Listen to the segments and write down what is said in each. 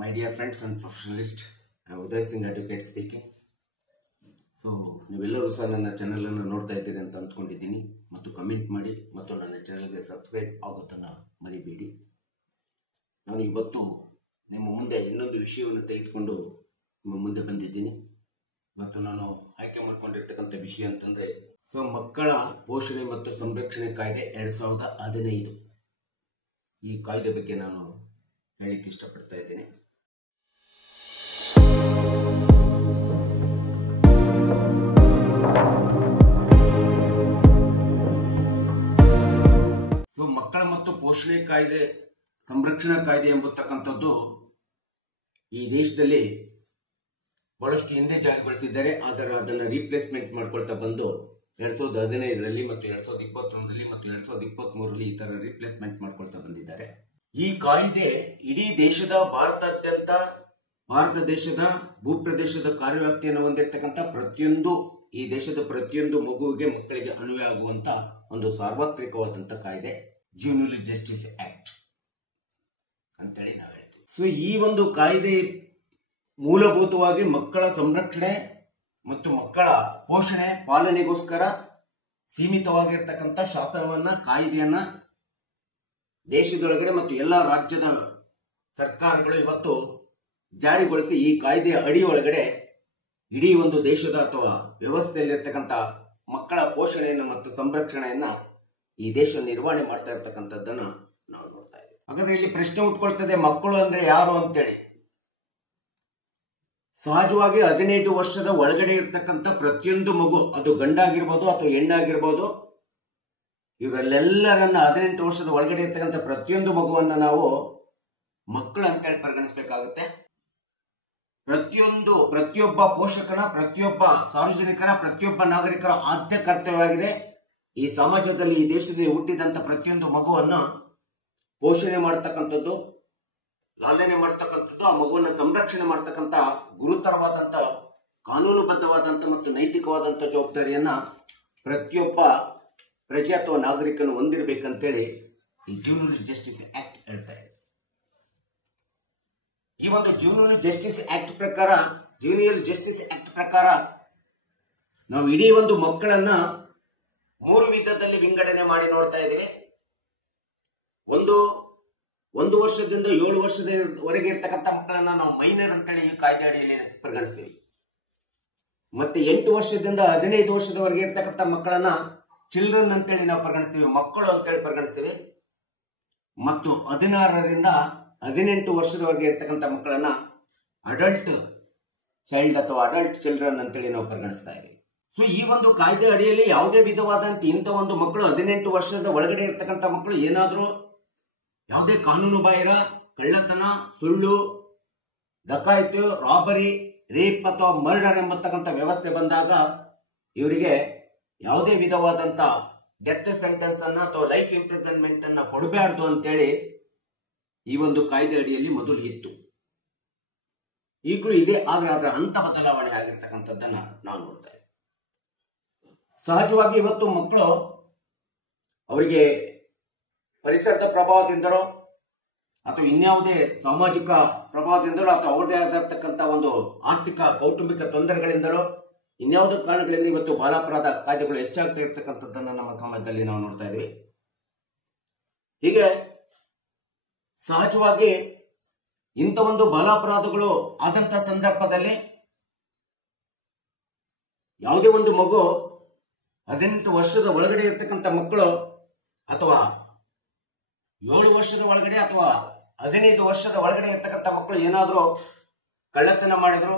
My dear friends and professionalists, I am Uday Singh Advocate speaking. So ನೀವೆಲ್ಲರೂ ಸಹ ನನ್ನ ಚಾನಲನ್ನು ನೋಡ್ತಾ ಇದ್ದೀರಿ ಅಂತ ಅಂದ್ಕೊಂಡಿದ್ದೀನಿ ಮತ್ತು ಕಮೆಂಟ್ ಮಾಡಿ ಮತ್ತು ನನ್ನ ಚಾನಲ್ಗೆ ಸಬ್ಸ್ಕ್ರೈಬ್ ಆಗೋದನ್ನು ಮರಿಬೇಡಿ. ನಾನು ಇವತ್ತು ನಿಮ್ಮ ಮುಂದೆ ಇನ್ನೊಂದು ವಿಷಯವನ್ನು ತೆಗೆದುಕೊಂಡು ನಿಮ್ಮ ಮುಂದೆ ಬಂದಿದ್ದೀನಿ. ಇವತ್ತು ನಾನು ಆಯ್ಕೆ ಮಾಡ್ಕೊಂಡಿರ್ತಕ್ಕಂಥ ವಿಷಯ ಅಂತಂದರೆ ಮಕ್ಕಳ ಪೋಷಣೆ ಮತ್ತು ಸಂರಕ್ಷಣೆ ಕಾಯ್ದೆ 2015. ಈ ಕಾಯ್ದೆ ಬಗ್ಗೆ ನಾನು ಹೇಳಲಿಕ್ಕೆ ಇಷ್ಟಪಡ್ತಾ ಇದ್ದೀನಿ. ಮಕ್ಕಳ ಮತ್ತು ಪೋಷಣೆ ಕಾಯ್ದೆ ಸಂರಕ್ಷಣಾ ಕಾಯ್ದೆ ಎಂಬತಕ್ಕಂಥದ್ದು ಈ ದೇಶದಲ್ಲಿ ಬಹಳಷ್ಟು ಹಿಂದೆ ಜಾರಿಗೊಳಿಸಿದ್ದಾರೆ. ಆದರೆ ಅದನ್ನು ರೀಪ್ಲೇಸ್ಮೆಂಟ್ ಮಾಡ್ಕೊಳ್ತಾ ಬಂದು 2015ರಲ್ಲಿ ಮತ್ತು 2021ರಲ್ಲಿ ಮತ್ತು 2023ರಲ್ಲಿ ಈ ತರ ರೀಪ್ಲೇಸ್ಮೆಂಟ್ ಮಾಡ್ಕೊಳ್ತಾ ಬಂದಿದ್ದಾರೆ. ಈ ಕಾಯ್ದೆ ಇಡೀ ದೇಶದ ಭಾರತ ದೇಶದ ಭೂಪ್ರದೇಶದ ಕಾರ್ಯವ್ಯಾಪ್ತಿಯನ್ನು ಹೊಂದಿರತಕ್ಕಂಥ ಈ ದೇಶದ ಪ್ರತಿಯೊಂದು ಮಗುವಿಗೆ ಮಕ್ಕಳಿಗೆ ಅನ್ವಯ ಆಗುವಂತ ಒಂದು ಸಾರ್ವತ್ರಿಕವಾದಂತ ಕಾಯ್ದೆ, ಜುವೆನೈಲ್ ಜಸ್ಟಿಸ್ ಆಕ್ಟ್ ಅಂತೇಳಿ ನಾವು ಹೇಳ್ತೀವಿ. ಸೊ ಈ ಒಂದು ಕಾಯ್ದೆ ಮೂಲಭೂತವಾಗಿ ಮಕ್ಕಳ ಸಂರಕ್ಷಣೆ ಮತ್ತು ಮಕ್ಕಳ ಪೋಷಣೆ ಪಾಲನೆಗೋಸ್ಕರ ಸೀಮಿತವಾಗಿರ್ತಕ್ಕಂಥ ಶಾಸನವನ್ನ ಕಾಯ್ದೆಯನ್ನ ದೇಶದೊಳಗಡೆ ಮತ್ತು ಎಲ್ಲ ರಾಜ್ಯದ ಸರ್ಕಾರಗಳು ಇವತ್ತು ಜಾರಿಗೊಳಿಸಿ ಈ ಕಾಯ್ದೆಯ ಅಡಿ ಒಳಗಡೆ ಇಡೀ ಒಂದು ದೇಶದ ಅಥವಾ ವ್ಯವಸ್ಥೆಯಲ್ಲಿರ್ತಕ್ಕಂಥ ಮಕ್ಕಳ ಪೋಷಣೆಯನ್ನು ಮತ್ತು ಸಂರಕ್ಷಣೆಯನ್ನ ಈ ದೇಶ ನಿರ್ವಹಣೆ ಮಾಡ್ತಾ ಇರ್ತಕ್ಕಂಥದ್ದನ್ನ ನಾವು ನೋಡ್ತಾ ಇದ್ದೀವಿ. ಹಾಗಾದ್ರೆ ಇಲ್ಲಿ ಪ್ರಶ್ನೆ ಉಟ್ಕೊಳ್ತದೆ, ಮಕ್ಕಳು ಅಂದ್ರೆ ಯಾರು ಅಂತೇಳಿ. ಸಹಜವಾಗಿ 15 ವರ್ಷದ ಒಳಗಡೆ ಇರ್ತಕ್ಕಂಥ ಪ್ರತಿಯೊಂದು ಮಗು, ಅದು ಗಂಡಾಗಿರ್ಬೋದು ಅಥವಾ ಹೆಣ್ಣಾಗಿರ್ಬೋದು, ಇವರೆಲ್ಲರನ್ನ 18 ವರ್ಷದ ಒಳಗಡೆ ಇರ್ತಕ್ಕಂಥ ಪ್ರತಿಯೊಂದು ಮಗುವನ್ನ ನಾವು ಮಕ್ಕಳು ಅಂತೇಳಿ ಪರಿಗಣಿಸಬೇಕಾಗುತ್ತೆ. ಪ್ರತಿಯೊಬ್ಬ ಪೋಷಕನ, ಪ್ರತಿಯೊಬ್ಬ ಸಾರ್ವಜನಿಕನ, ಪ್ರತಿಯೊಬ್ಬ ನಾಗರಿಕರ ಆದ್ಯ ಕರ್ತವ್ಯವಾಗಿದೆ ಈ ಸಮಾಜದಲ್ಲಿ, ಈ ದೇಶದಲ್ಲಿ ಹುಟ್ಟಿದಂತ ಪ್ರತಿಯೊಂದು ಮಗುವನ್ನ ಪೋಷಣೆ ಮಾಡತಕ್ಕಂಥದ್ದು, ಲಾಲನೆ ಮಾಡತಕ್ಕಂಥದ್ದು, ಆ ಮಗುವನ್ನ ಸಂರಕ್ಷಣೆ ಮಾಡತಕ್ಕಂಥ ಗುರುತರವಾದಂತ ಕಾನೂನುಬದ್ಧವಾದಂತ ಮತ್ತು ನೈತಿಕವಾದಂತ ಜವಾಬ್ದಾರಿಯನ್ನ ಪ್ರತಿಯೊಬ್ಬ ಪ್ರಜೆ ಅಥವಾ ನಾಗರಿಕನು ಹೊಂದಿರಬೇಕಂತೇಳಿ ಈ ಜುವೆನೈಲ್ ಜಸ್ಟಿಸ್ ಆಕ್ಟ್ ಹೇಳ್ತಾ ಇದೆ. ಈ ಒಂದು ಜುವೆನೈಲ್ ಜಸ್ಟಿಸ್ ಆಕ್ಟ್ ಪ್ರಕಾರ ನಾವು ಇಡೀ ಒಂದು ಮಕ್ಕಳನ್ನ 3 ವಿಧದಲ್ಲಿ ವಿಂಗಡಣೆ ಮಾಡಿ ನೋಡ್ತಾ ಇದ್ದೇವೆ. ಒಂದು ವರ್ಷದಿಂದ 7 ವರ್ಷದವರೆಗೆ ಇರ್ತಕ್ಕಂಥ ಮಕ್ಕಳನ್ನ ನಾವು ಮೈನರ್ ಅಂತೇಳಿ ಈ ಕಾಯ್ದೆ ಅಡಿಯಲ್ಲಿ ಪರಿಗಣಿಸ್ತೀವಿ. ಮತ್ತೆ 8 ವರ್ಷದಿಂದ 15 ವರ್ಷದವರೆಗೆ ಇರ್ತಕ್ಕಂಥ ಮಕ್ಕಳನ್ನ ಚಿಲ್ಡ್ರನ್ ಅಂತೇಳಿ ನಾವು ಪರಿಗಣಿಸ್ತೀವಿ, ಮಕ್ಕಳು ಅಂತೇಳಿ ಪರಿಗಣಿಸ್ತೀವಿ. ಮತ್ತು 16ರಿಂದ 18 ವರ್ಷದವರೆಗೆ ಇರ್ತಕ್ಕಂಥ ಮಕ್ಕಳನ್ನ ಅಡಲ್ಟ್ ಚೈಲ್ಡ್ ಅಥವಾ ಅಡಲ್ಟ್ ಚಿಲ್ಡ್ರನ್ ಅಂತೇಳಿ ನಾವು ಪರಿಗಣಿಸ್ತಾ ಇದ್ದೀವಿ. ಸೊ ಈ ಒಂದು ಕಾಯ್ದೆ ಅಡಿಯಲ್ಲಿ ಯಾವುದೇ ವಿಧವಾದಂತ ಇಂಥ ಒಂದು ಮಕ್ಕಳು 18 ವರ್ಷದ ಒಳಗಡೆ ಇರ್ತಕ್ಕಂಥ ಮಕ್ಕಳು ಏನಾದರೂ ಯಾವುದೇ ಕಾನೂನು ಬಾಹಿರ ಕಳ್ಳತನ, ಸುಳ್ಳು, ಡಕಾಯಿತು, ರಾಬರಿ, ರೇಪ್ ಅಥವಾ ಮರ್ಡರ್ ಎಂಬತಕ್ಕಂಥ ವ್ಯವಸ್ಥೆ ಬಂದಾಗ ಇವರಿಗೆ ಯಾವುದೇ ವಿಧವಾದಂತ ಡೆತ್ ಸೆಂಟೆನ್ಸ್ ಅನ್ನ ಅಥವಾ ಲೈಫ್ ಇಂಪ್ರಿಸನ್ಮೆಂಟ್ ಅನ್ನ ಕೊಡಬಾರ್ದು ಅಂತೇಳಿ ಈ ಒಂದು ಕಾಯ್ದೆ ಅಡಿಯಲ್ಲಿ ಮೊದಲು ಇತ್ತು. ಈಗಲೂ ಇದೆ, ಆದ್ರೆ ಅದರ ಹಂತ ಬದಲಾವಣೆ ಆಗಿರ್ತಕ್ಕಂಥದ್ದನ್ನ ನಾವು ನೋಡ್ತಾ ಇದ್ದೀವಿ. ಸಹಜವಾಗಿ ಇವತ್ತು ಮಕ್ಕಳು ಅವರಿಗೆ ಪರಿಸರದ ಪ್ರಭಾವದಿಂದಲೋ ಅಥವಾ ಇನ್ಯಾವುದೇ ಸಾಮಾಜಿಕ ಪ್ರಭಾವದಿಂದಲೋ ಅಥವಾ ಅವ್ರದೇ ಆಗಿರ್ತಕ್ಕಂಥ ಒಂದು ಆರ್ಥಿಕ ಕೌಟುಂಬಿಕ ತೊಂದರೆಗಳಿಂದಲೋ ಇನ್ಯಾವುದೋ ಕಾರಣಗಳಿಂದ ಇವತ್ತು ಬಾಲಾಪರಾಧ ಕಾಯ್ದೆಗಳು ಹೆಚ್ಚಾಗ್ತಾ ಇರ್ತಕ್ಕಂಥದ್ದನ್ನು ನಮ್ಮ ಸಮಾಜದಲ್ಲಿ ನಾವು ನೋಡ್ತಾ ಇದ್ದೀವಿ. ಹೀಗೆ ಸಹಜವಾಗಿ ಇಂಥ ಒಂದು ಬಾಲಾಪರಾಧಗಳು ಆದಂತ ಸಂದರ್ಭದಲ್ಲಿ ಯಾವುದೇ ಒಂದು ಮಗು 18 ವರ್ಷದ ಒಳಗಡೆ ಇರ್ತಕ್ಕಂಥ ಮಕ್ಕಳು ಅಥವಾ 7 ವರ್ಷದ ಒಳಗಡೆ ಅಥವಾ 15 ವರ್ಷದ ಒಳಗಡೆ ಇರ್ತಕ್ಕಂಥ ಮಕ್ಕಳು ಏನಾದರೂ ಕಳ್ಳತನ ಮಾಡಿದ್ರು,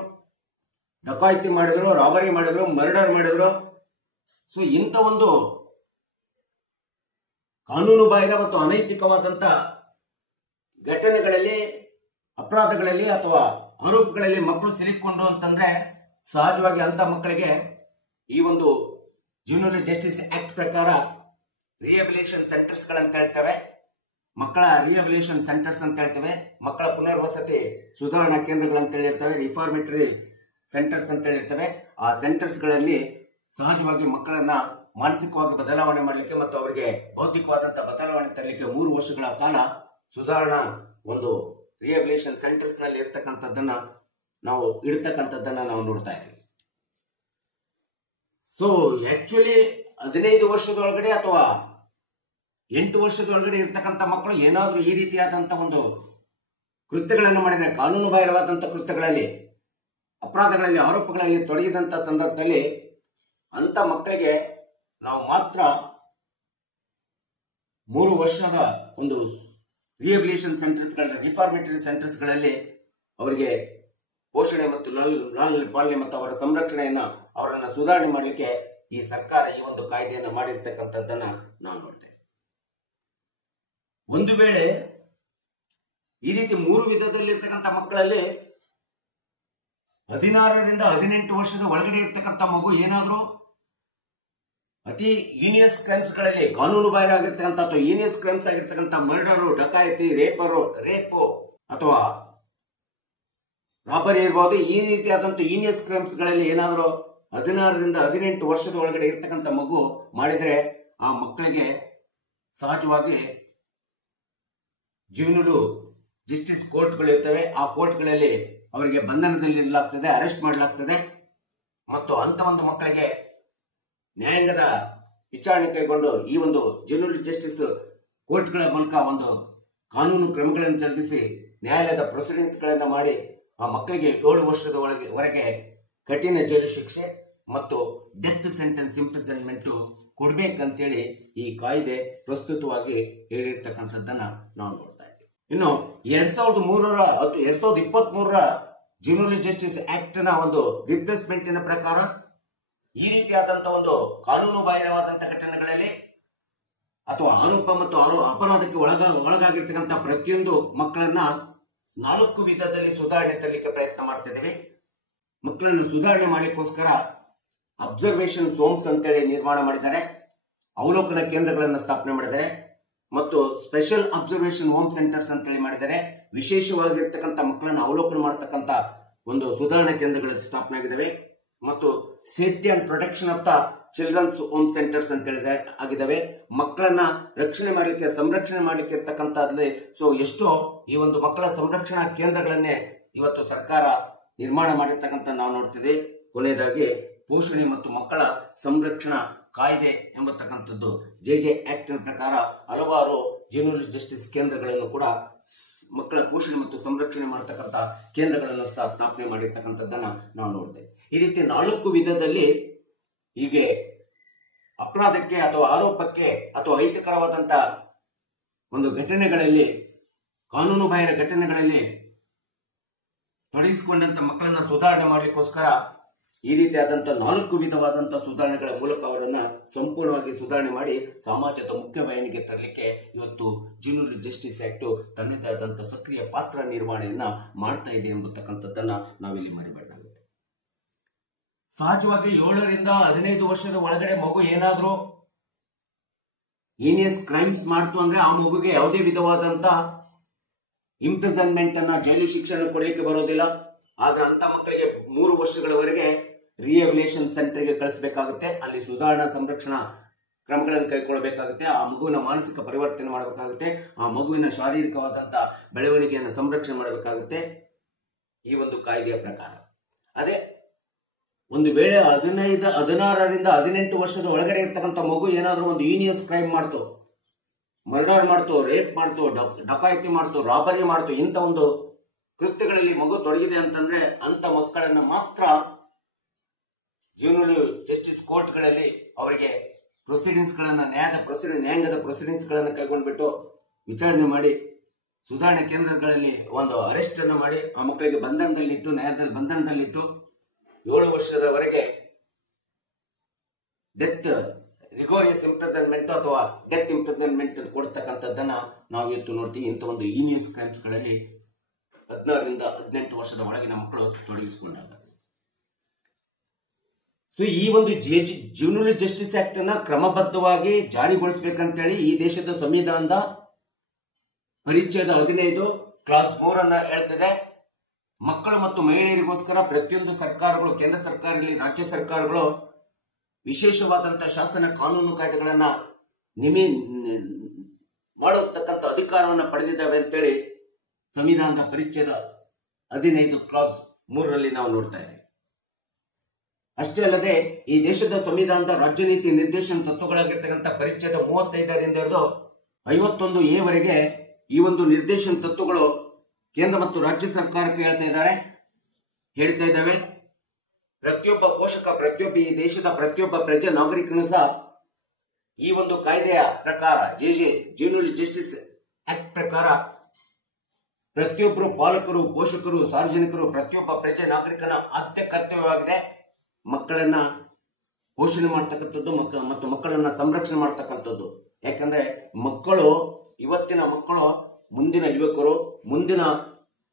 ಡಕಾಯಿತಿ ಮಾಡಿದ್ರು, ರಾಬರಿ ಮಾಡಿದ್ರು, ಮರ್ಡರ್ ಮಾಡಿದ್ರು, ಸೊ ಇಂಥ ಒಂದು ಕಾನೂನು ಬಾಹಿರ ಮತ್ತು ಅನೈತಿಕವಾದಂತ ಘಟನೆಗಳಲ್ಲಿ, ಅಪರಾಧಗಳಲ್ಲಿ ಅಥವಾ ಆರೋಪಗಳಲ್ಲಿ ಮಕ್ಕಳು ಸಿಲುಕಿಕೊಂಡು ಅಂತಂದ್ರೆ ಸಹಜವಾಗಿ ಅಂತ ಮಕ್ಕಳಿಗೆ ಈ ಒಂದು ಜುವೆನೈಲ್ ಜಸ್ಟಿಸ್ ಆಕ್ಟ್ ಪ್ರಕಾರ ರಿಹ್ಯಾಬಿಲಿಟೇಷನ್ ಸೆಂಟರ್ಸ್ ಗಳಂತ ಹೇಳ್ತೇವೆ, ಮಕ್ಕಳ ರಿಹ್ಯಾಬಿಲಿಟೇಷನ್ ಸೆಂಟರ್ಸ್ ಅಂತ ಹೇಳ್ತೇವೆ, ಮಕ್ಕಳ ಪುನರ್ವಸತಿ ಸುಧಾರಣಾ ಕೇಂದ್ರಗಳಂತ ಹೇಳಿರ್ತವೆ, ರಿಫಾರ್ಮೇಟರಿ ಸೆಂಟರ್ಸ್ ಅಂತ ಹೇಳಿರ್ತವೆ. ಆ ಸೆಂಟರ್ಸ್ ಗಳಲ್ಲಿ ಸಹಜವಾಗಿ ಮಕ್ಕಳನ್ನ ಮಾನಸಿಕವಾಗಿ ಬದಲಾವಣೆ ಮಾಡಲಿಕ್ಕೆ ಮತ್ತು ಅವರಿಗೆ ಬೌದ್ಧಿಕವಾದಂತಹ ಬದಲಾವಣೆ ತರಲಿಕ್ಕೆ 3 ವರ್ಷಗಳ ಕಾಲ ಸುಧಾರಣಾ ಒಂದು ರಿಹ್ಯಾಬಿಲಿಟೇಷನ್ ಸೆಂಟರ್ಸ್ ನಲ್ಲಿ ಇರ್ತಕ್ಕಂಥದ್ದನ್ನ ನಾವು ನೋಡ್ತಾ ಇದ್ದೀವಿ. ಸೊ ಆಕ್ಚುಲಿ 15 ವರ್ಷದೊಳಗಡೆ ಅಥವಾ 8 ವರ್ಷದೊಳಗಡೆ ಇರ್ತಕ್ಕಂಥ ಮಕ್ಕಳು ಏನಾದ್ರೂ ಈ ರೀತಿಯಾದಂತಹ ಒಂದು ಕೃತ್ಯಗಳನ್ನು ಮಾಡಿದರೆ, ಕಾನೂನು ಬಾಹಿರವಾದಂತಹ ಕೃತ್ಯಗಳಲ್ಲಿ, ಅಪರಾಧಗಳಲ್ಲಿ, ಆರೋಪಗಳಲ್ಲಿ ತೊಡಗಿದಂತ ಸಂದರ್ಭದಲ್ಲಿ ಅಂತ ಮಕ್ಕಳಿಗೆ ನಾವು ಮಾತ್ರ 3 ವರ್ಷದ ಒಂದು ರಿಹ್ಯಾಬಿಲಿಟೇಷನ್ ಸೆಂಟರ್ಸ್ಗಳಲ್ಲಿ, ರಿಫಾರ್ಮೇಟರಿ ಸೆಂಟರ್ಸ್ಗಳಲ್ಲಿ ಅವರಿಗೆ ಪೋಷಣೆ ಮತ್ತು ಲಾಲನೆ ಪಾಲನೆ ಮತ್ತು ಅವರ ಸಂರಕ್ಷಣೆಯನ್ನ, ಅವರನ್ನ ಸುಧಾರಣೆ ಮಾಡಲಿಕ್ಕೆ ಈ ಸರ್ಕಾರ ಈ ಒಂದು ಕಾಯ್ದೆಯನ್ನು ಮಾಡಿರ್ತಕ್ಕಂಥದ್ದನ್ನ ನಾವು ನೋಡ್ತೇವೆ. ಒಂದು ವೇಳೆ ಈ ರೀತಿ 3 ವಿಧದಲ್ಲಿರ್ತಕ್ಕಂಥ ಮಕ್ಕಳಲ್ಲಿ 16ರಿಂದ 18 ವರ್ಷದ ಒಳಗಡೆ ಇರ್ತಕ್ಕಂಥ ಮಗು ಏನಾದ್ರೂ ಅತಿ ಹೀನಿಯಸ್ ಕ್ರೈಮ್ಸ್ ಗಳಲ್ಲಿ, ಕಾನೂನು ಬಾಹಿರ ಆಗಿರ್ತಕ್ಕಂಥ ಅಥವಾ ಹೀನಿಯಸ್ ಕ್ರೈಮ್ಸ್ ಆಗಿರ್ತಕ್ಕಂಥ ಮರ್ಡರು, ಡಕಾಯತಿ, ರೇಪು ಅಥವಾ ರಾಬರಿ ಇರಬಹುದು, ಈ ರೀತಿಯಾದಂಥ ಹೀನಿಯಸ್ ಕ್ರೈಮ್ಸ್ ಗಳಲ್ಲಿ ಏನಾದರೂ 16ರಿಂದ 18 ವರ್ಷದ ಒಳಗಡೆ ಇರ್ತಕ್ಕಂಥ ಮಗು ಮಾಡಿದ್ರೆ ಆ ಮಕ್ಕಳಿಗೆ ಸಹಜವಾಗಿ ಜೀವನಲು ಜಸ್ಟಿಸ್ ಕೋರ್ಟ್ಗಳು ಇರ್ತವೆ. ಆ ಕೋರ್ಟ್ಗಳಲ್ಲಿ ಅವರಿಗೆ ಬಂಧನದಲ್ಲಿ ಇಡಲಾಗ್ತದೆ, ಅರೆಸ್ಟ್ ಮಾಡಲಾಗ್ತದೆ ಮತ್ತು ಅಂತ ಒಂದು ಮಕ್ಕಳಿಗೆ ನ್ಯಾಯಾಂಗದ ವಿಚಾರಣೆ ಕೈಗೊಂಡು ಈ ಒಂದು ಜುವೆನೈಲ್ ಜಸ್ಟಿಸ್ ಕೋರ್ಟ್ಗಳ ಮೂಲಕ ಒಂದು ಕಾನೂನು ಕ್ರಮಗಳನ್ನು ಜರುಗಿಸಿ ನ್ಯಾಯಾಲಯದ ಪ್ರೊಸೀಡಿಂಗ್ಸ್ ಗಳನ್ನ ಮಾಡಿ ಆ ಮಕ್ಕಳಿಗೆ 7 ವರ್ಷದವರೆಗೆ ಕಠಿಣ ಜೈಲು ಶಿಕ್ಷೆ ಮತ್ತು ಡೆತ್ ಸೆಂಟೆನ್ಸ್ ಇಂಪ್ರಿಸನ್ಮೆಂಟ್ ಕೊಡ್ಬೇಕಂತೇಳಿ ಈ ಕಾಯ್ದೆ ಪ್ರಸ್ತುತವಾಗಿ ಹೇಳಿರ್ತಕ್ಕಂಥದ್ದನ್ನ ನಾವು ನೋಡ್ತಾ ಇದ್ದೀವಿ. ಇನ್ನು 2023ರ ಜುವೆನೈಲ್ ಜಸ್ಟಿಸ್ ಆಕ್ಟ್ ನ ಒಂದು ರಿಪ್ಲೇಸ್ಮೆಂಟಿನ ಪ್ರಕಾರ ಈ ರೀತಿಯಾದಂತಹ ಒಂದು ಕಾನೂನು ಬಾಹಿರವಾದಂತಹ ಘಟನೆಗಳಲ್ಲಿ ಅಥವಾ ಆರೋಪ ಮತ್ತು ಅಪರಾಧಕ್ಕೆ ಒಳಗಾಗಿರ್ತಕ್ಕಂಥ ಪ್ರತಿಯೊಂದು ಮಕ್ಕಳನ್ನ 4 ವಿಧದಲ್ಲಿ ಸುಧಾರಣೆ ತರಲಿಕ್ಕೆ ಪ್ರಯತ್ನ ಮಾಡ್ತಿದ್ದೇವೆ. ಮಕ್ಕಳನ್ನು ಸುಧಾರಣೆ ಮಾಡಲಿಕ್ಕೋಸ್ಕರ ಅಬ್ಸರ್ವೇಷನ್ ಹೋಮ್ಸ್ ಅಂತೇಳಿ ನಿರ್ಮಾಣ ಮಾಡಿದ್ದಾರೆ, ಅವಲೋಕನ ಕೇಂದ್ರಗಳನ್ನು ಸ್ಥಾಪನೆ ಮಾಡಿದ್ದಾರೆ ಮತ್ತು ಸ್ಪೆಷಲ್ ಅಬ್ಸರ್ವೇಷನ್ ಹೋಮ್ ಸೆಂಟರ್ಸ್ ಅಂತೇಳಿ ಮಾಡಿದ್ದಾರೆ. ವಿಶೇಷವಾಗಿರ್ತಕ್ಕಂಥ ಮಕ್ಕಳನ್ನು ಅವಲೋಕನ ಮಾಡತಕ್ಕಂಥ ಒಂದು ಸುಧಾರಣಾ ಕೇಂದ್ರಗಳ ಸ್ಥಾಪನೆ ಆಗಿದ್ದಾವೆ ಮತ್ತು safety and protection of the childrens home centers ಅಂತ ಹೇಳಿದೆ ಆಗಿದ್ದಾವೆ. ಮಕ್ಕಳನ್ನ ರಕ್ಷಣೆ ಮಾಡಲಿಕ್ಕೆ, ಸಂರಕ್ಷಣೆ ಮಾಡಲಿಕ್ಕೆ ಇರ್ತಕ್ಕಂಥದ್ರಲ್ಲಿ ಎಷ್ಟೋ ಈ ಒಂದು ಮಕ್ಕಳ ಸಂರಕ್ಷಣಾ ಕೇಂದ್ರಗಳನ್ನೇ ಇವತ್ತು ಸರ್ಕಾರ ನಿರ್ಮಾಣ ಮಾಡಿರ್ತಕ್ಕಂಥ ನಾವು ನೋಡ್ತಿದ್ದೇವೆ. ಕೊನೆಯದಾಗಿ ಪೋಷಣೆ ಮತ್ತು ಮಕ್ಕಳ ಸಂರಕ್ಷಣಾ ಕಾಯ್ದೆ ಎಂಬತಕ್ಕಂಥದ್ದು JJ ಆಕ್ಟ್ ನ ಪ್ರಕಾರ ಹಲವಾರು ಜುವೆನೈಲ್ ಜಸ್ಟಿಸ್ ಕೇಂದ್ರಗಳನ್ನು ಕೂಡ ಮಕ್ಕಳ ಪೋಷಣೆ ಮತ್ತು ಸಂರಕ್ಷಣೆ ಮಾಡತಕ್ಕಂಥ ಕೇಂದ್ರಗಳನ್ನು ಸ್ಥಾಪನೆ ಮಾಡಿರ್ತಕ್ಕಂಥದ್ದನ್ನ ನಾವು ನೋಡ್ತೇವೆ. ಈ ರೀತಿ 4 ವಿಧದಲ್ಲಿ ಹೀಗೆ ಅಪರಾಧಕ್ಕೆ ಅಥವಾ ಆರೋಪಕ್ಕೆ ಅಥವಾ ಅಹಿತಕರವಾದಂತ ಒಂದು ಘಟನೆಗಳಲ್ಲಿ, ಕಾನೂನು ಬಾಹಿರ ಘಟನೆಗಳಲ್ಲಿ ತೊಡಗಿಸಿಕೊಂಡಂತ ಮಕ್ಕಳನ್ನ ಸುಧಾರಣೆ ಮಾಡಲಿಕ್ಕೋಸ್ಕರ ಈ ರೀತಿಯಾದಂತ 4 ವಿಧವಾದಂತಹ ಸುಧಾರಣೆಗಳ ಮೂಲಕ ಅವರನ್ನ ಸಂಪೂರ್ಣವಾಗಿ ಸುಧಾರಣೆ ಮಾಡಿ ಸಮಾಜದ ಮುಖ್ಯವಾಹಿನಿಗೆ ತರಲಿಕ್ಕೆ ಇವತ್ತು ಜುವೆನೈಲ್ ಜಸ್ಟಿಸ್ ಆಕ್ಟ್ ತನ್ನದೇ ಆದಂತಹ ಸಕ್ರಿಯ ಪಾತ್ರ ನಿರ್ವಹಣೆಯನ್ನ ಮಾಡ್ತಾ ಇದೆ ಎಂಬತಕ್ಕಂಥದ್ದನ್ನ ನಾವಿಲ್ಲಿ ಮರಿಬಾರ್ದಾಗುತ್ತೆ. ಸಹಜವಾಗಿ 7ರಿಂದ 15 ವರ್ಷದ ಒಳಗಡೆ ಮಗು ಏನಾದ್ರೂ ಹೀನಿಯಸ್ ಕ್ರೈಮ್ಸ್ ಮಾಡ್ತು ಅಂದ್ರೆ ಆ ಮಗುಗೆ ಯಾವುದೇ ವಿಧವಾದಂತ ಇಂಪ್ರಿಸನ್ಮೆಂಟ್ ಅನ್ನ, ಜೈಲು ಶಿಕ್ಷೆಯನ್ನು ಕೊಡ್ಲಿಕ್ಕೆ ಬರೋದಿಲ್ಲ. ಆದ್ರೆ ಅಂತ ಮಕ್ಕಳಿಗೆ 3 ವರ್ಷಗಳವರೆಗೆ ರಿಹ್ಯಾಬಿಲಿಟೇಷನ್ ಸೆಂಟರ್ಗೆ ಕಳಿಸಬೇಕಾಗುತ್ತೆ. ಅಲ್ಲಿ ಸುಧಾರಣಾ ಸಂರಕ್ಷಣಾ ಕ್ರಮಗಳನ್ನು ಕೈಗೊಳ್ಳಬೇಕಾಗುತ್ತೆ. ಆ ಮಗುವಿನ ಮಾನಸಿಕ ಪರಿವರ್ತನೆ ಮಾಡಬೇಕಾಗುತ್ತೆ. ಆ ಮಗುವಿನ ಶಾರೀರಿಕವಾದಂತಹ ಬೆಳವಣಿಗೆಯನ್ನು ಸಂರಕ್ಷಣೆ ಮಾಡಬೇಕಾಗುತ್ತೆ ಈ ಒಂದು ಕಾಯ್ದೆಯ ಪ್ರಕಾರ. ಅದೇ ಒಂದು ವೇಳೆ 16ರಿಂದ 18 ವರ್ಷದ ಒಳಗಡೆ ಇರ್ತಕ್ಕಂಥ ಮಗು ಏನಾದ್ರೂ ಒಂದು ಹೀನಿಯಸ್ ಕ್ರೈಮ್ ಮಾಡ್ತು, ಮರ್ಡರ್ ಮಾಡ್ತು, ರೇಪ್ ಮಾಡ್ತು, ಡಕಾಯತಿ ಮಾಡ್ತು, ರಾಬರಿ ಮಾಡ್ತು, ಇಂಥ ಒಂದು ಕೃತ್ಯಗಳಲ್ಲಿ ಮಗು ತೊಡಗಿದೆ ಅಂತಂದ್ರೆ ಅಂತ ಮಕ್ಕಳನ್ನ ಮಾತ್ರ ಜುವೆನೈಲ್ ಜಸ್ಟಿಸ್ ಕೋರ್ಟ್ಗಳಲ್ಲಿ ಅವರಿಗೆ ಪ್ರೊಸೀಡಿಂಗ್ಸ್ ಗಳನ್ನ, ನ್ಯಾಯಾಂಗದ ಪ್ರೊಸೀಡಿಂಗ್ಸ್ ಗಳನ್ನ ಕೈಗೊಂಡ್ಬಿಟ್ಟು ವಿಚಾರಣೆ ಮಾಡಿ ಸುಧಾರಣೆ ಕೇಂದ್ರಗಳಲ್ಲಿ ಒಂದು ಅರೆಸ್ಟ್ ಅನ್ನು ಮಾಡಿ ಆ ಮಕ್ಕಳಿಗೆ ಬಂಧನದಲ್ಲಿಟ್ಟು, ನ್ಯಾಯಾಲಯದಲ್ಲಿ ಬಂಧನದಲ್ಲಿಟ್ಟು 7 ವರ್ಷದವರೆಗೆ ಡೆತ್ ರಿಗೋರಿಯಸ್ ಇಂಪ್ರಿಸನ್ಮೆಂಟ್ ಅಥವಾ ಡೆತ್ ಇಂಪ್ರಿಸನ್ಮೆಂಟ್ ಕೊಡ್ತಕ್ಕಂಥದ್ದನ್ನ ನಾವು ಇವತ್ತು ನೋಡ್ತೀವಿ. ಇಂಥ ಒಂದು ಹೀನಿಯಸ್ ಕ್ರೈಮ್ಸ್ ಗಳಲ್ಲಿ 16ರಿಂದ 18 ವರ್ಷದ ಒಳಗಿನ ಮಕ್ಕಳು ತೊಡಗಿಸಿಕೊಂಡಾಗ. ಸೊ ಈ ಒಂದು ಜುವೆನೈಲ್ ಜಸ್ಟಿಸ್ ಆಕ್ಟ್ ಅನ್ನ ಕ್ರಮಬದ್ಧವಾಗಿ ಜಾರಿಗೊಳಿಸಬೇಕಂತೇಳಿ ಈ ದೇಶದ ಸಂವಿಧಾನದ ಪರಿಚ್ಛೇದ 15 ಕ್ಲಾಸ್ 4 ಅನ್ನ ಹೇಳ್ತದೆ. ಮಕ್ಕಳು ಮತ್ತು ಮಹಿಳೆಯರಿಗೋಸ್ಕರ ಪ್ರತಿಯೊಂದು ಸರ್ಕಾರಗಳು, ಕೇಂದ್ರ ಸರ್ಕಾರ ಇರಲಿ, ರಾಜ್ಯ ಸರ್ಕಾರಗಳು ವಿಶೇಷವಾದಂತಹ ಶಾಸನ ಕಾನೂನು ಕಾಯ್ದೆಗಳನ್ನ ಮಾಡತಕ್ಕಂಥ ಅಧಿಕಾರವನ್ನ ಪಡೆದಿದ್ದಾವೆ ಅಂತೇಳಿ ಸಂವಿಧಾನದ ಪರಿಚ್ಛೇದ 15 ಕ್ಲಾಸ್ 3ರಲ್ಲಿ ನಾವು ನೋಡ್ತಾ ಇದ್ದೇವೆ. ಅಷ್ಟೇ ಅಲ್ಲದೆ ಈ ದೇಶದ ಸಂವಿಧಾನದ ರಾಜ್ಯ ನೀತಿ ನಿರ್ದೇಶನ ತತ್ವಗಳಾಗಿರ್ತಕ್ಕಂಥ ಪರಿಚ್ಛೇದ 35ರಿಂದ ಹಿಡಿದು 51A ವರೆಗೆ ಈ ಒಂದು ನಿರ್ದೇಶನ ತತ್ವಗಳು ಕೇಂದ್ರ ಮತ್ತು ರಾಜ್ಯ ಸರ್ಕಾರಕ್ಕೆ ಹೇಳ್ತಾ ಇದ್ದಾವೆ. ಪ್ರತಿಯೊಬ್ಬ ಪೋಷಕ, ಈ ದೇಶದ ಪ್ರತಿಯೊಬ್ಬ ಪ್ರಜೆ ನಾಗರಿಕನು ಸಹ ಈ ಒಂದು ಕಾಯ್ದೆಯ ಪ್ರಕಾರ, ಜ್ಯುವೆನೈಲ್ ಜಸ್ಟಿಸ್ ಆಕ್ಟ್ ಪ್ರಕಾರ ಪ್ರತಿಯೊಬ್ಬರು ಪಾಲಕರು, ಪೋಷಕರು, ಸಾರ್ವಜನಿಕರು, ಪ್ರತಿಯೊಬ್ಬ ಪ್ರಜೆ ನಾಗರಿಕನ ಆದ್ಯ ಕರ್ತವ್ಯವಾಗಿದೆ ಮಕ್ಕಳನ್ನ ಪೋಷಣೆ ಮಾಡ್ತಕ್ಕಂಥದ್ದು ಮತ್ತು ಮಕ್ಕಳನ್ನ ಸಂರಕ್ಷಣೆ ಮಾಡ್ತಕ್ಕಂಥದ್ದು. ಯಾಕಂದ್ರೆ ಇವತ್ತಿನ ಮಕ್ಕಳು ಮುಂದಿನ ಯುವಕರು, ಮುಂದಿನ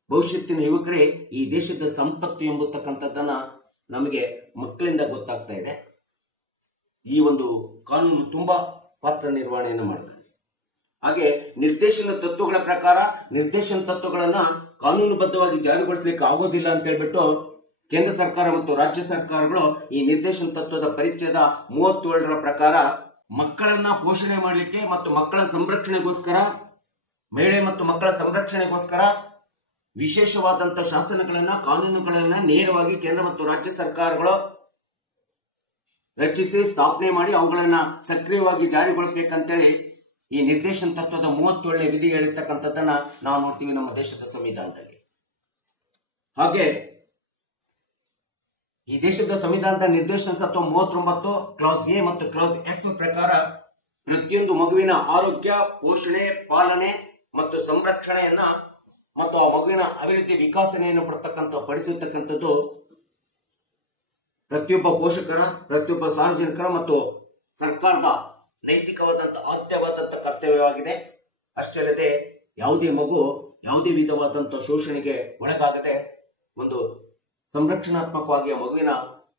ಭವಿಷ್ಯತ್ತಿನ ಯುವಕರೇ ಈ ದೇಶದ ಸಂಪತ್ತು ಎಂಬತಕ್ಕಂಥದ್ದನ್ನ ನಮಗೆ ಮಕ್ಕಳಿಂದ ಗೊತ್ತಾಗ್ತಾ ಇದೆ. ಈ ಒಂದು ಕಾನೂನು ತುಂಬಾ ಪಾತ್ರ ನಿರ್ವಹಣೆಯನ್ನು ಮಾಡ್ತಾರೆ. ಹಾಗೆ ನಿರ್ದೇಶನ ತತ್ವಗಳ ಪ್ರಕಾರ ನಿರ್ದೇಶನ ತತ್ವಗಳನ್ನ ಕಾನೂನುಬದ್ಧವಾಗಿ ಜಾರಿಗೊಳಿಸಲಿಕ್ಕೆ ಆಗೋದಿಲ್ಲ ಅಂತ ಹೇಳ್ಬಿಟ್ಟು ಕೇಂದ್ರ ಸರ್ಕಾರ ಮತ್ತು ರಾಜ್ಯ ಸರ್ಕಾರಗಳು ಈ ನಿರ್ದೇಶನ ತತ್ವದ ಪರಿಚ್ಛೇದ 37ರ ಪ್ರಕಾರ ಮಕ್ಕಳನ್ನ ಪೋಷಣೆ ಮಾಡಲಿಕ್ಕೆ ಮತ್ತು ಮಕ್ಕಳ ಸಂರಕ್ಷಣೆಗೋಸ್ಕರ, ಮಹಿಳೆ ಮತ್ತು ಮಕ್ಕಳ ಸಂರಕ್ಷಣೆಗೋಸ್ಕರ ವಿಶೇಷವಾದಂತಹ ಶಾಸನಗಳನ್ನ, ಕಾನೂನುಗಳನ್ನ ನೇರವಾಗಿ ಕೇಂದ್ರ ಮತ್ತು ರಾಜ್ಯ ಸರ್ಕಾರಗಳು ರಚಿಸಿ ಸ್ಥಾಪನೆ ಮಾಡಿ ಅವುಗಳನ್ನ ಸಕ್ರಿಯವಾಗಿ ಜಾರಿಗೊಳಿಸಬೇಕಂತೇಳಿ ಈ ನಿರ್ದೇಶನ ತತ್ವದ 37ನೇ ವಿಧಿ ಹೇಳಿರ್ತಕ್ಕಂಥದ್ದನ್ನ ನಾವು ನೋಡ್ತೀವಿ ನಮ್ಮ ದೇಶದ ಸಂವಿಧಾನದಲ್ಲಿ. ಹಾಗೆ ಈ ದೇಶದ ಸಂವಿಧಾನದ ನಿರ್ದೇಶನ ತತ್ವ 39 ಕ್ಲಾಸ್ ಎ ಮತ್ತು ಕ್ಲಾಸ್ ಎಫ್ ಪ್ರಕಾರ ಪ್ರತಿಯೊಂದು ಮಗುವಿನ ಆರೋಗ್ಯ, ಪೋಷಣೆ, ಪಾಲನೆ ಮತ್ತು ಸಂರಕ್ಷಣೆಯನ್ನ ಮತ್ತು ಆ ಮಗುವಿನ ಅಭಿವೃದ್ಧಿ ವಿಕಾಸನೆಯನ್ನು ಪಡಿಸತಕ್ಕಂಥದ್ದು ಪ್ರತಿಯೊಬ್ಬ ಪೋಷಕರ, ಪ್ರತಿಯೊಬ್ಬ ಸಾರ್ವಜನಿಕರ ಮತ್ತು ಸರ್ಕಾರದ ನೈತಿಕವಾದಂತಹ ಆದ್ಯವಾದಂತಹ ಕರ್ತವ್ಯವಾಗಿದೆ. ಅಷ್ಟೇ ಅಲ್ಲದೆ ಯಾವುದೇ ಮಗು ಯಾವುದೇ ವಿಧವಾದಂತಹ ಶೋಷಣೆಗೆ ಒಳಗಾಗದೆ ಒಂದು ಸಂರಕ್ಷಣಾತ್ಮಕವಾಗಿ ಆ ಮಗುವಿನ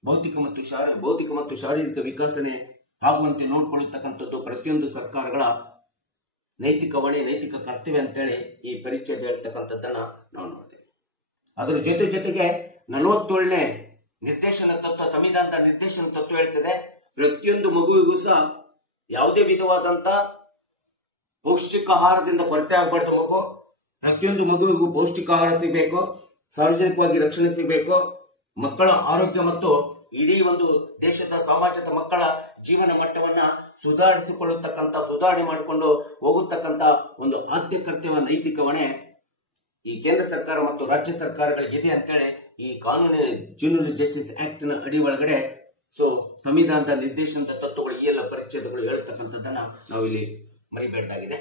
ಭೌತಿಕ ಮತ್ತು ಶಾರೀರಿಕ ವಿಕಾಸನೆ ಆಗುವಂತೆ ನೋಡ್ಕೊಳ್ಳತಕ್ಕಂಥದ್ದು ಪ್ರತಿಯೊಂದು ಸರ್ಕಾರಗಳ ನೈತಿಕ ಹೊಣೆ, ನೈತಿಕ ಕರ್ತವ್ಯ ಅಂತೇಳಿ ಈ ಪರಿಚ್ಛೇದ ಹೇಳ್ತಕ್ಕಂಥದ್ದನ್ನ ನಾವು ನೋಡ್ತೇವೆ. ಅದರ ಜೊತೆಗೆ 47ನೇ ನಿರ್ದೇಶನ ತತ್ವ, ಸಂವಿಧಾನದ ನಿರ್ದೇಶನ ತತ್ವ ಹೇಳ್ತದೆ ಪ್ರತಿಯೊಂದು ಮಗುವಿಗೂ ಸಹ ಯಾವುದೇ ವಿಧವಾದಂತ ಪೌಷ್ಟಿಕಾಹಾರದಿಂದ ಕೊರತೆ ಆಗಬಾರ್ದು. ಪ್ರತಿಯೊಂದು ಮಗುವಿಗೂ ಪೌಷ್ಟಿಕಾಹಾರ ಸಿಗಬೇಕು, ಸಾರ್ವಜನಿಕವಾಗಿ ರಕ್ಷಣೆ ಸಿಗಬೇಕು, ಮಕ್ಕಳ ಆರೋಗ್ಯ ಮತ್ತು ಇಡೀ ಒಂದು ದೇಶದ ಸಮಾಜದ ಮಕ್ಕಳ ಜೀವನ ಮಟ್ಟವನ್ನ ಸುಧಾರಣೆ ಮಾಡಿಕೊಂಡು ಹೋಗತಕ್ಕಂತ ಒಂದು ಆದ್ಯ ಕರ್ತವ್ಯ, ನೈತಿಕ ಹೊಣೆ ಈ ಕೇಂದ್ರ ಸರ್ಕಾರ ಮತ್ತು ರಾಜ್ಯ ಸರ್ಕಾರಗಳಿಗೆ ಇದೆ ಅಂತೇಳಿ ಈ ಕಾನೂನಿನ ಜ್ಯುವೆನೈಲ್ ಜಸ್ಟಿಸ್ ಆಕ್ಟ್ ನ ಅಡಿ ಒಳಗಡೆ ಸಂವಿಧಾನದ ನಿರ್ದೇಶನದ ತತ್ವಗಳು ಈ ಎಲ್ಲ ಪರಿಚ್ಛೇದಗಳು ಹೇಳ್ತಕ್ಕಂಥದ್ದನ್ನ ನಾವು ಇಲ್ಲಿ ಮರಿಬೇಡಾಗಿದೆ.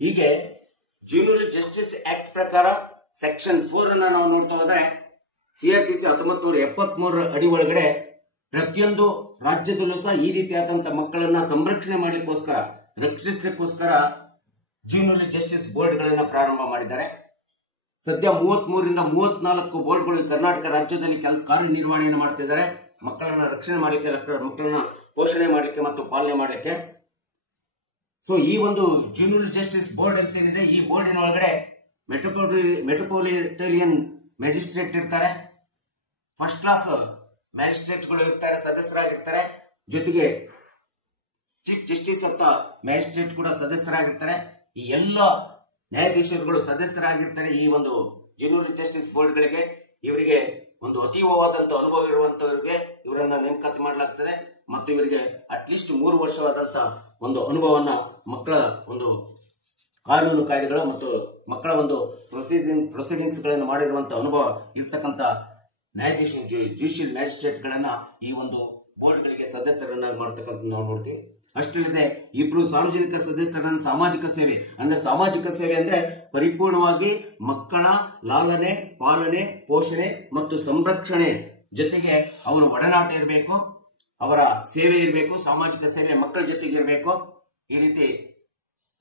ಹೀಗೆ ಜ್ಯುವೆನೈಲ್ ಜಸ್ಟಿಸ್ ಆಕ್ಟ್ ಪ್ರಕಾರ ಸೆಕ್ಷನ್ 4 ಅನ್ನ ನಾವು ನೋಡ್ತಾ ಹೋದ್ರೆ CRPC 1973 ಅಡಿ ಒಳಗಡೆ ಪ್ರತಿಯೊಂದು ರಾಜ್ಯದಲ್ಲೂ ಸಹ ಈ ರೀತಿಯಾದಂತಹ ಮಕ್ಕಳನ್ನ ಸಂರಕ್ಷಣೆ ಮಾಡ್ಲಿಕ್ಕೋಸ್ಕರ, ರಕ್ಷಿಸಲಿಕ್ಕೋಸ್ಕರ ಜ್ಯುವೆನೈಲ್ ಜಸ್ಟಿಸ್ ಬೋರ್ಡ್ಗಳನ್ನ ಪ್ರಾರಂಭ ಮಾಡಿದ್ದಾರೆ. ಸದ್ಯ 33ರಿಂದ 34 ಬೋರ್ಡ್ಗಳು ಕರ್ನಾಟಕ ರಾಜ್ಯದಲ್ಲಿ ಕಾರ್ಯನಿರ್ವಹಣೆಯನ್ನು ಮಾಡ್ತಿದ್ದಾರೆ. ಮಕ್ಕಳನ್ನ ರಕ್ಷಣೆ ಮಾಡ್ಲಿಕ್ಕೆ, ಮಕ್ಕಳನ್ನ ಪೋಷಣೆ ಮಾಡ್ಲಿಕ್ಕೆ ಮತ್ತು ಪಾಲನೆ ಮಾಡ್ಲಿಕ್ಕೆ. ಈ ಒಂದು ಜ್ಯುವೆನೈಲ್ ಜಸ್ಟಿಸ್ ಬೋರ್ಡ್ ಅಂತ ಏನಿದೆ, ಈ ಬೋರ್ಡಿನ ಒಳಗಡೆ ಮೆಟ್ರೋಪಾಲಿಟನ್ ಮ್ಯಾಜಿಸ್ಟ್ರೇಟ್ ಇರ್ತಾರೆ, ಫಸ್ಟ್ ಕ್ಲಾಸ್ ಮ್ಯಾಜಿಸ್ಟ್ರೇಟ್ಗಳು ಇರ್ತಾರೆ, ಸದಸ್ಯರಾಗಿರ್ತಾರೆ. ಜೊತೆಗೆ ಚೀಫ್ ಜಸ್ಟಿಸ್ ಅಂತ ಮ್ಯಾಜಿಸ್ಟ್ರೇಟ್ ಕೂಡ ಸದಸ್ಯರಾಗಿರ್ತಾರೆ. ಈ ಎಲ್ಲ ನ್ಯಾಯಾಧೀಶರುಗಳು ಸದಸ್ಯರಾಗಿರ್ತಾರೆ. ಈ ಒಂದು ಜ್ಯುವೆನೈಲ್ ಜಸ್ಟಿಸ್ ಬೋರ್ಡ್ಗಳಿಗೆ ಇವರಿಗೆ ಒಂದು ಅತೀವವಾದಂತಹ ಅನುಭವ ಇರುವಂತವರಿಗೆ ಇವರನ್ನ ನೇಮಕಾತಿ ಮಾಡಲಾಗ್ತದೆ ಮತ್ತು ಇವರಿಗೆ ಅಟ್ಲೀಸ್ಟ್ 3 ವರ್ಷವಾದಂತಹ ಒಂದು ಅನುಭವವನ್ನ ಮಕ್ಕಳ ಒಂದು ಕಾನೂನು ಕಾಯ್ದೆಗಳು ಮತ್ತು ಮಕ್ಕಳ ಒಂದು ಪ್ರೊಸೀಡಿಂಗ್ಸ್ ಗಳನ್ನು ಮಾಡಿರುವಂತಹ ಅನುಭವ ಇರ್ತಕ್ಕಂಥ ನ್ಯಾಯಾಧೀಶ, ಜುಡಿಷಿಯಲ್ ಮ್ಯಾಜಿಸ್ಟ್ರೇಟ್ ಗಳನ್ನ ಈ ಒಂದು ಬೋರ್ಡ್ ಗಳಿಗೆ ಸದಸ್ಯರನ್ನಾಗಿ ಮಾಡ್ತಕ್ಕಂಥ ನಾವು ನೋಡ್ತೀವಿ. ಅಷ್ಟಲ್ಲದೆ ಇಬ್ರು ಸಾರ್ವಜನಿಕ ಸದಸ್ಯರನ್ನ ಸಾಮಾಜಿಕ ಸೇವೆ ಅಂದ್ರೆ ಪರಿಪೂರ್ಣವಾಗಿ ಮಕ್ಕಳ ಲಾಲನೆ, ಪಾಲನೆ, ಪೋಷಣೆ ಮತ್ತು ಸಂರಕ್ಷಣೆ ಜೊತೆಗೆ ಅವರ ಒಡನಾಟ ಇರಬೇಕು, ಅವರ ಸೇವೆ ಇರಬೇಕು, ಸಾಮಾಜಿಕ ಸೇವೆ ಮಕ್ಕಳ ಜೊತೆಗೆ ಇರಬೇಕು. ಈ ರೀತಿ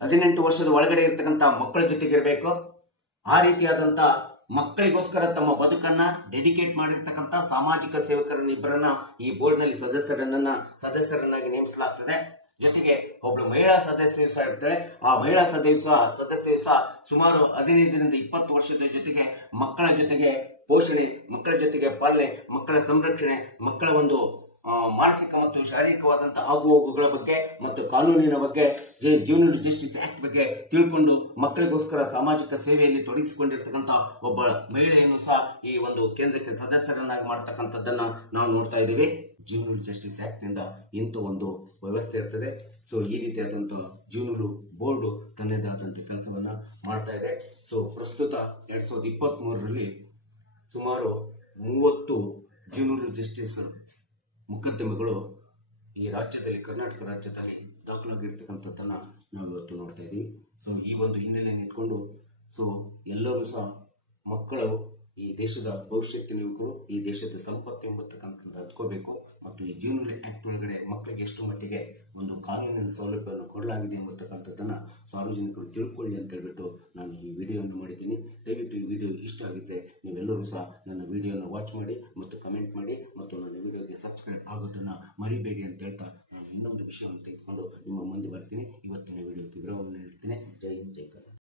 18 ವರ್ಷದ ಒಳಗಡೆ ಇರ್ತಕ್ಕಂಥ ಮಕ್ಕಳ ಜೊತೆಗೆ ಇರಬೇಕು. ಆ ರೀತಿಯಾದಂತ ಮಕ್ಕಳಿಗೋಸ್ಕರ ತಮ್ಮ ಬದುಕನ್ನ ಡೆಡಿಕೇಟ್ ಮಾಡಿರ್ತಕ್ಕಂಥ ಸಾಮಾಜಿಕ ಸೇವಕರನ್ನ ಇಬ್ಬರನ್ನ ಈ ಬೋರ್ಡ್ ನಲ್ಲಿ ಸದಸ್ಯರನ್ನಾಗಿ ನೇಮಿಸಲಾಗ್ತದೆ. ಜೊತೆಗೆ ಒಬ್ಳು ಮಹಿಳಾ ಸದಸ್ಯರು ಸಹ ಇರ್ತಾಳೆ. ಆ ಮಹಿಳಾ ಸದಸ್ಯರು ಸಹ ಸುಮಾರು 15ರಿಂದ 20 ವರ್ಷದ ಜೊತೆಗೆ ಮಕ್ಕಳ ಜೊತೆಗೆ ಪೋಷಣೆ, ಮಕ್ಕಳ ಜೊತೆಗೆ ಪಾಲನೆ, ಮಕ್ಕಳ ಸಂರಕ್ಷಣೆ, ಮಕ್ಕಳ ಒಂದು ಮಾನಸಿಕ ಮತ್ತು ಶಾರೀರಿಕವಾದಂತಹ ಆಗುಹೋಗುಗಳ ಬಗ್ಗೆ ಮತ್ತು ಕಾನೂನಿನ ಬಗ್ಗೆ ಜೂನಿಯರ್ ಜಸ್ಟಿಸ್ ಆಕ್ಟ್ ಬಗ್ಗೆ ತಿಳ್ಕೊಂಡು ಮಕ್ಕಳಿಗೋಸ್ಕರ ಸಾಮಾಜಿಕ ಸೇವೆಯಲ್ಲಿ ತೊಡಗಿಸಿಕೊಂಡಿರ್ತಕ್ಕಂಥ ಒಬ್ಬ ಮಹಿಳೆಯನ್ನು ಸಹ ಈ ಒಂದು ಕೇಂದ್ರಕ್ಕೆ ಸದಸ್ಯರನ್ನಾಗಿ ಮಾಡ್ತಕ್ಕಂಥದ್ದನ್ನ ನಾವು ನೋಡ್ತಾ ಇದ್ದೀವಿ. ಜೂನಿಯರ್ ಜಸ್ಟಿಸ್ ಆಕ್ಟ್ ನಿಂದ ಇಂಥ ಒಂದು ವ್ಯವಸ್ಥೆ ಇರ್ತದೆ. ಸೊ ಈ ರೀತಿಯಾದಂತಹ ಜೂನಿಯರ್ ಬೋರ್ಡ್ ತನ್ನದೇ ಆದಂಥ ಕೆಲಸವನ್ನ ಮಾಡ್ತಾ ಇದೆ. ಸೊ ಪ್ರಸ್ತುತ 2023ರಲ್ಲಿ ಸುಮಾರು 30 ಜೂನಿಯರ್ ಜಸ್ಟಿಸ್ ಮೊಕದ್ದಮೆಗಳು ಈ ರಾಜ್ಯದಲ್ಲಿ, ಕರ್ನಾಟಕ ರಾಜ್ಯದಲ್ಲಿ ದಾಖಲಾಗಿರ್ತಕ್ಕಂಥದ್ದನ್ನು ನಾವು ಇವತ್ತು ನೋಡ್ತಾ ಇದ್ದೀವಿ. ಸೊ ಈ ಒಂದು ಹಿನ್ನೆಲೆಯನ್ನು ಇಟ್ಕೊಂಡು ಎಲ್ಲರೂ ಸಹ ಮಕ್ಕಳು ಈ ದೇಶದ ಭವಿಷ್ಯತ್ತಿನ ಯುವಕರು, ಈ ದೇಶದ ಸಂಪತ್ತು ಎಂಬತಕ್ಕಂಥದ್ದು ಹತ್ಕೋಬೇಕು. ಮತ್ತು ಈ ಜೂನಿಯರ್ ಆಕ್ಟ್ ಒಳಗಡೆ ಮಕ್ಕಳಿಗೆ ಎಷ್ಟು ಮಟ್ಟಿಗೆ ಒಂದು ಕಾನೂನಿನ ಸೌಲಭ್ಯವನ್ನು ಕೊಡಲಾಗಿದೆ ಎಂಬತಕ್ಕಂಥದ್ದನ್ನು ಸಾರ್ವಜನಿಕರು ತಿಳ್ಕೊಳ್ಳಿ ಅಂತ ಹೇಳ್ಬಿಟ್ಟು ನಾನು ಈ ವಿಡಿಯೋವನ್ನು ಮಾಡಿದ್ದೀನಿ. ದಯವಿಟ್ಟು ಈ ವಿಡಿಯೋ ಇಷ್ಟ ಆಗಿದ್ದರೆ ನೀವೆಲ್ಲರೂ ಸಹ ನನ್ನ ವಿಡಿಯೋನ ವಾಚ್ ಮಾಡಿ ಮತ್ತು ಕಮೆಂಟ್ ಮಾಡಿ ಮತ್ತು ನನ್ನ ವಿಡಿಯೋಗೆ ಸಬ್ಸ್ಕ್ರೈಬ್ ಆಗೋದನ್ನು ಮರಿಬೇಡಿ ಅಂತ ಹೇಳ್ತಾ ನಾನು ಇನ್ನೊಂದು ವಿಷಯವನ್ನು ತೆಗೆದುಕೊಂಡು ನಿಮ್ಮ ಮುಂದೆ ಬರ್ತೀನಿ. ಇವತ್ತಿನ ವಿಡಿಯೋಕ್ಕೆ ವಿರಾಮವನ್ನು ನೀಡ್ತೀನಿ. ಜೈ ಹಿಂದ್, ಜೈ ಕರ್ನಾಟಕ.